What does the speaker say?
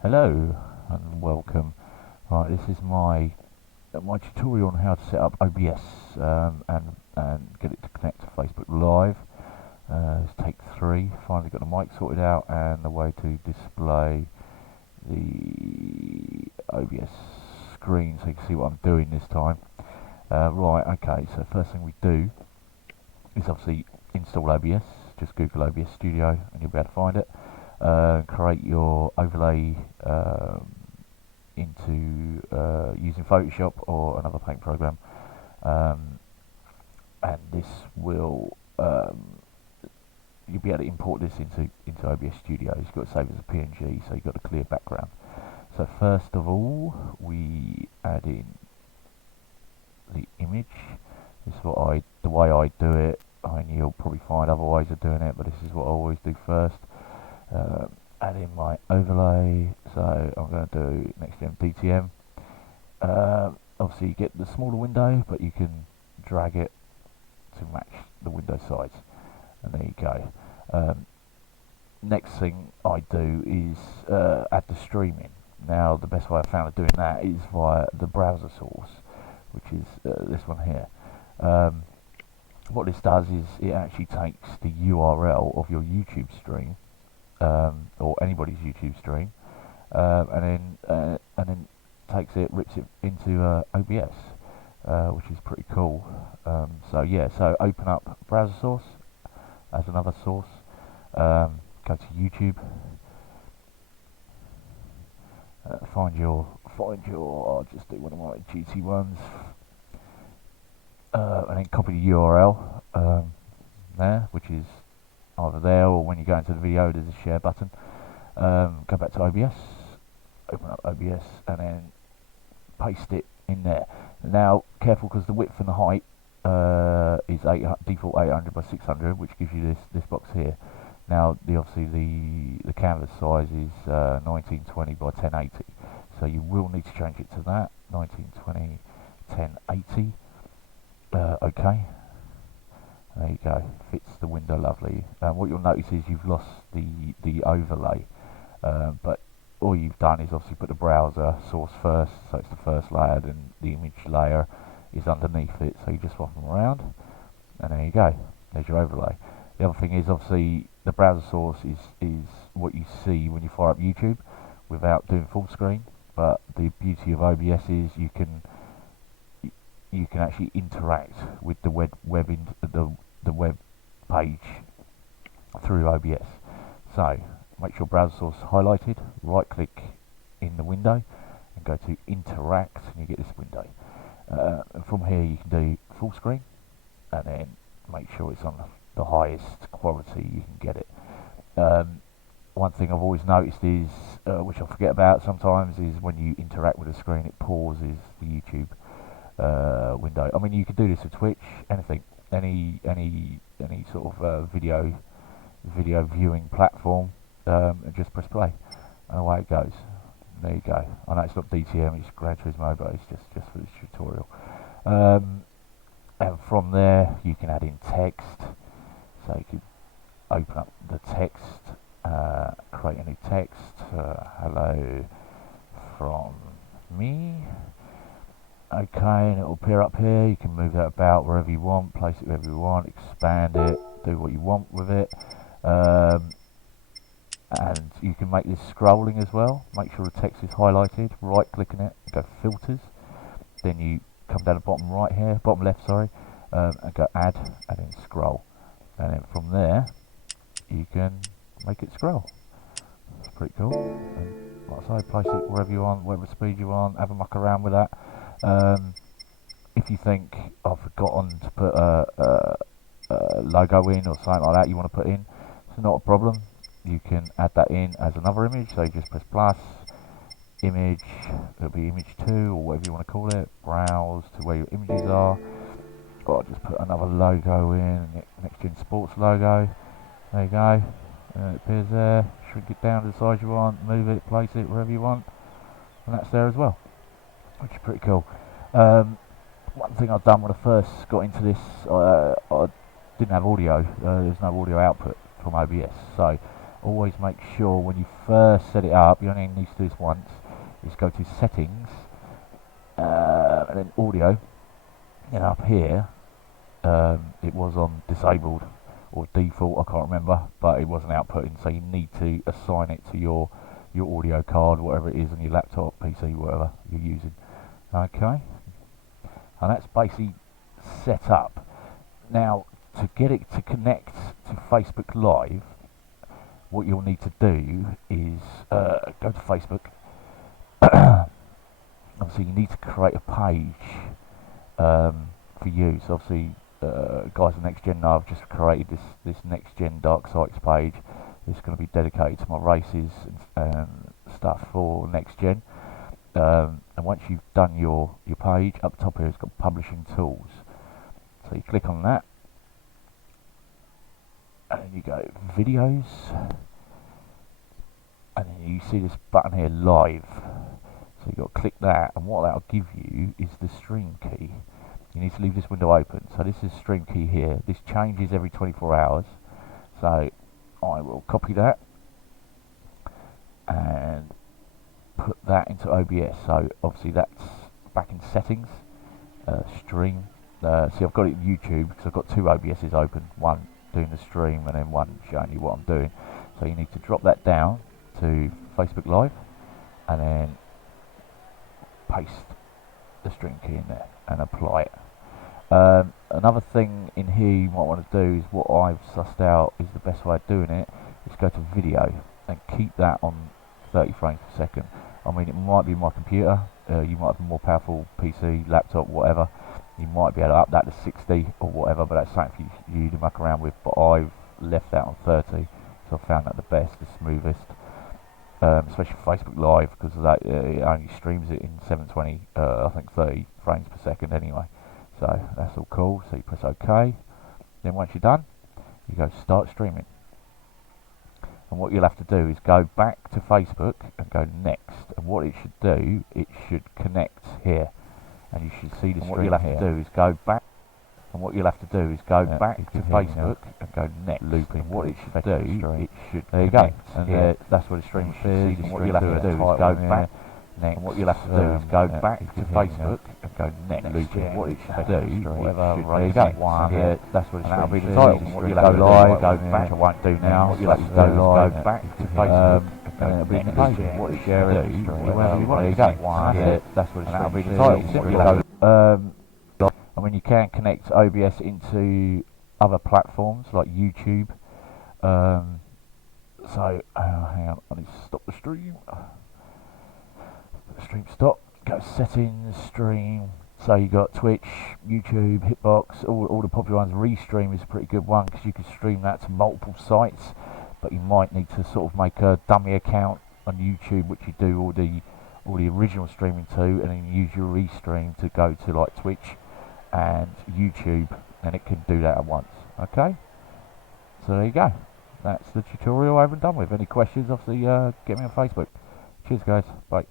Hello and welcome. Right, this is my tutorial on how to set up OBS and get it to connect to Facebook Live. It's take 3. Finally got the mic sorted out and the way to display the OBS screen so you can see what I'm doing this time. Right, okay. So first thing we do is obviously install OBS. Just Google OBS Studio and you'll be able to find it. Create your overlay into using Photoshop or another paint program, and this will you'll be able to import this into OBS Studio. You've got to save it as a PNG, so you've got a clear background. So first of all, we add in the image. This is the way I do it. I mean, you'll probably find other ways of doing it, but this is what I always do first. Add in my overlay, so I'm going to do next to DTM. Obviously you get the smaller window, but you can drag it to match the window size, and there you go. Next thing I do is add the streaming. Now the best way I found of doing that is via the browser source, which is this one here. What this does is it actually takes the URL of your YouTube stream, or anybody's YouTube stream, and then takes it, rips it into OBS, which is pretty cool. So yeah, so open up browser source as another source. Go to YouTube. Find your. I'll just do one of my GT ones, and then copy the URL there, which is either there or when you go into the video there's a share button. Go back to OBS, open up OBS and then paste it in there. Now careful, because the width and the height is default 800 by 600, which gives you this box here. Now obviously the canvas size is 1920 by 1080, so you will need to change it to that 1920 1080. Okay. There you go, fits the window lovely. What you'll notice is you've lost the overlay, but all you've done is obviously put the browser source first, so it's the first layer, and the image layer is underneath it, so you just swap them around, and there you go, there's your overlay. The other thing is obviously the browser source is what you see when you fire up YouTube without doing full screen, but the beauty of OBS is you can actually interact with the web page through OBS. So make sure browser source highlighted, right click in the window and go to interact, and you get this window. And from here you can do full screen, and then make sure it's on the highest quality you can get it. One thing I've always noticed is, which I forget about sometimes, is when you interact with the screen it pauses the YouTube window. I mean, you could do this with Twitch, anything, any sort of video viewing platform, and just press play, and away it goes. There you go. I know it's not DTM, it's Gran Turismo, but it's just for this tutorial. And from there you can add in text, so you could open up the text, create a new text, hello from me. Okay, and it will appear up here. You can move that about wherever you want, place it wherever you want, expand it, do what you want with it, and you can make this scrolling as well. Make sure the text is highlighted, right click on it, go filters, then you come down the bottom right here, bottom left, sorry, and go add, and then scroll, and then from there you can make it scroll. It's pretty cool. And like I say, place it wherever you want, whatever speed you want, have a muck around with that. If you think I've forgotten to put a logo in or something like that you want to put in, it's not a problem. You can add that in as another image, so you just press plus, image, it'll be image 2 or whatever you want to call it, browse to where your images are, or just put another logo in, next gen sports logo, there you go, and it appears there. Shrink it down to the size you want, move it, place it wherever you want, and that's there as well, which is pretty cool. One thing I've done when I first got into this, I didn't have audio. There's no audio output from OBS, so always make sure when you first set it up, you only need to do this once, is go to settings, and then audio, and up here, it was on disabled or default, I can't remember, but it wasn't outputting, so you need to assign it to your audio card, whatever it is, on your laptop, PC, whatever you're using. Okay, and that's basically set up. Now, to get it to connect to Facebook Live, what you'll need to do is go to Facebook. Obviously, you need to create a page for you. So obviously, guys at Next Gen know I've just created this Next Gen Dark Sites page. It's going to be dedicated to my races and stuff for Next Gen. And once you've done your page, up the top here it's got Publishing Tools. So you click on that, and then you go Videos, and then you see this button here, Live. So you've got to click that, and what that'll give you is the stream key. You need to leave this window open. So this is stream key here. This changes every 24 hours. So I will copy that and put that into OBS. So obviously that's back in settings, stream. See, I've got it in YouTube because I've got two OBSs open, one doing the stream and then one showing you what I'm doing. So you need to drop that down to Facebook Live and then paste the stream key in there and apply it. Another thing in here you might want to do is what I've sussed out is the best way of doing it is go to video and keep that on 30 frames per second. I mean, it might be my computer, you might have a more powerful PC, laptop, whatever. You might be able to up that to 60 or whatever, but that's something for you to muck around with. But I've left that on 30, so I found that the best, the smoothest, especially for Facebook Live, because it only streams it in 720, I think 30 frames per second anyway. So that's all cool. So you press OK. Then once you're done, you go Start Streaming. And what you'll have to do is go back to Facebook and go Next. And what it should do, it should connect here. And you should see the stream. What you'll have to do is go back. And what you'll have to do is go back to Facebook and go Next. Looping. And what it should do, it should. There you go. And that's what the stream should see. And what you'll have to do is go back. Next. And what you'll have to do is go back to Facebook and go Next. Looping. What it should do, whatever. There you go. That's what it should be. The title. And what you'll have to do, go back. I won't do now. What you'll have to do is go back to Facebook. And it'll be in the page. What it should do, whatever you want. There you go. That's what it should be. The title. I mean, you can connect OBS into other platforms like YouTube. So, hang on, I need to stop the stream. Stream stop. Go settings, stream. So you got Twitch, YouTube, Hitbox, all the popular ones. Restream is a pretty good one because you can stream that to multiple sites. But you might need to sort of make a dummy account on YouTube, which you do all the original streaming to, and then use your restream to go to like Twitch and YouTube, and it can do that at once. Okay, so there you go. That's the tutorial over and done with. Any questions, obviously get me on Facebook. Cheers guys, bye.